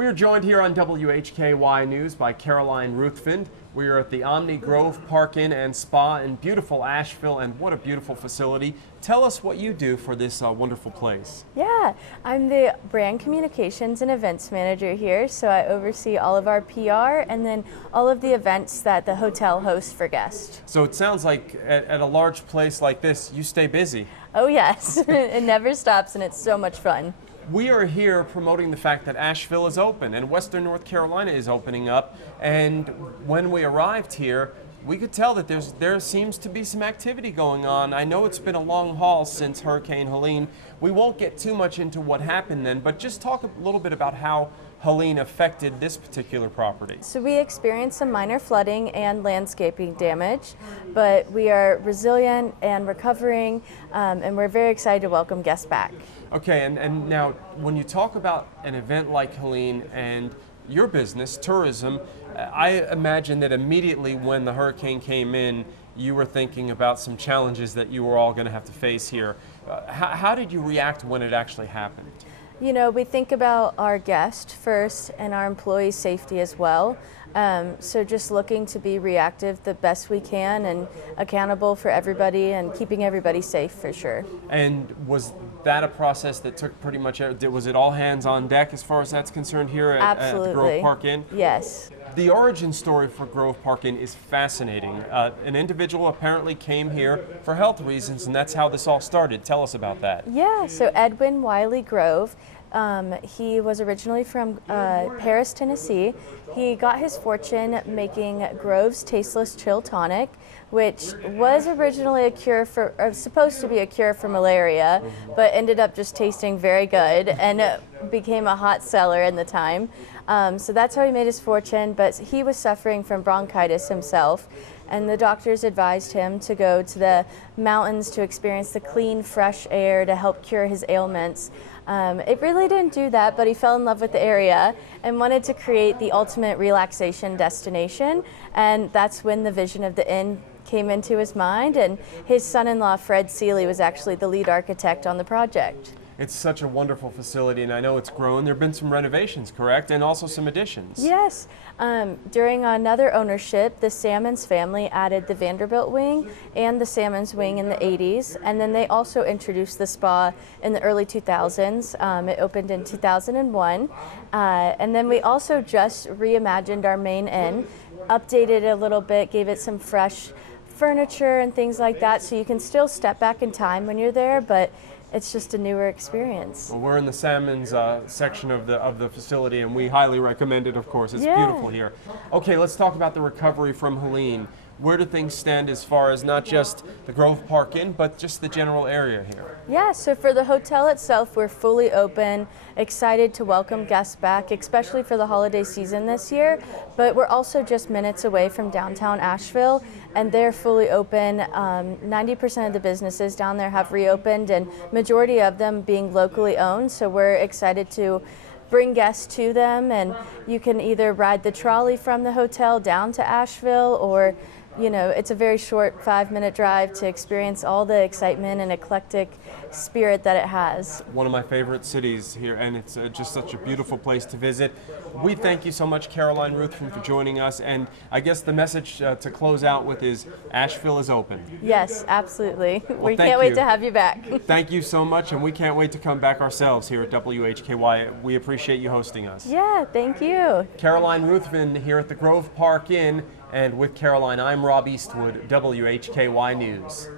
We are joined here on WHKY News by Caroline Ruthven. We are at the Omni Grove Park Inn and Spa in beautiful Asheville, and what a beautiful facility. Tell us what you do for this wonderful place. Yeah, I'm the brand communications and events manager here, so I oversee all of our PR and then all of the events that the hotel hosts for guests. So it sounds like at a large place like this, you stay busy. Oh yes, it never stops and it's so much fun. We are here promoting the fact that Asheville is open and Western North Carolina is opening up, and when we arrived here, we could tell that there seems to be some activity going on. I know it's been a long haul since Hurricane Helene. We won't get too much into what happened then, but just talk a little bit about how Helene affected this particular property. So we experienced some minor flooding and landscaping damage, but we are resilient and recovering, and we're very excited to welcome guests back. Okay, and now when you talk about an event like Helene and your business, tourism, I imagine that immediately when the hurricane came in, you were thinking about some challenges that you were all going to have to face here. How did you react when it actually happened? You know, we think about our guest first and our employees' safety as well. So just looking to be reactive the best we can and accountable for everybody and keeping everybody safe for sure. And was that a process that took pretty much, was it all hands on deck as far as that's concerned here at the Grove Park Inn? Yes. The origin story for Grove Park Inn is fascinating. An individual apparently came here for health reasons, and that's how this all started. Tell us about that. Yeah, so Edwin Wiley Grove, he was originally from Paris, Tennessee. He got his fortune making Grove's Tasteless Chill Tonic, which was originally a cure for, supposed to be a cure for malaria, but ended up just tasting very good and became a hot seller in the time. So that's how he made his fortune, but he was suffering from bronchitis himself, and the doctors advised him to go to the mountains to experience the clean, fresh air to help cure his ailments. It really didn't do that, but he fell in love with the area and wanted to create the ultimate relaxation destination, and that's when the vision of the inn came into his mind, and his son-in-law Fred Seeley was actually the lead architect on the project. It's such a wonderful facility, and I know it's grown. There have been some renovations, correct? And also some additions. Yes. During another ownership, the Salmons family added the Vanderbilt wing and the Salmons wing in the 80s, and then they also introduced the spa in the early 2000s. It opened in 2001. And then we also just reimagined our main inn, updated it a little bit, gave it some fresh furniture and things like that, so you can still step back in time when you're there, but it's just a newer experience. Well, we're in the Salmons section of the facility, and we highly recommend it, of course. It's beautiful here. Okay, let's talk about the recovery from Helene. Where do things stand as far as not just the Grove Park Inn, but just the general area here? Yeah, so for the hotel itself, we're fully open, excited to welcome guests back, especially for the holiday season this year. But we're also just minutes away from downtown Asheville, and they're fully open. 90% of the businesses down there have reopened, and majority of them being locally owned. So we're excited to bring guests to them, and you can either ride the trolley from the hotel down to Asheville, or it's a very short 5-minute drive to experience all the excitement and eclectic spirit that it has. One of my favorite cities here, and it's just such a beautiful place to visit. We thank you so much, Caroline Ruthven, for joining us, and I guess the message to close out with is Asheville is open. Yes, absolutely. Well, we can't wait to have you back. Thank you so much, and we can't wait to come back ourselves here at WHKY. We appreciate you hosting us. Yeah, thank you. Caroline Ruthven here at the Grove Park Inn, and with Caroline, I'm Rob Eastwood, WHKY News.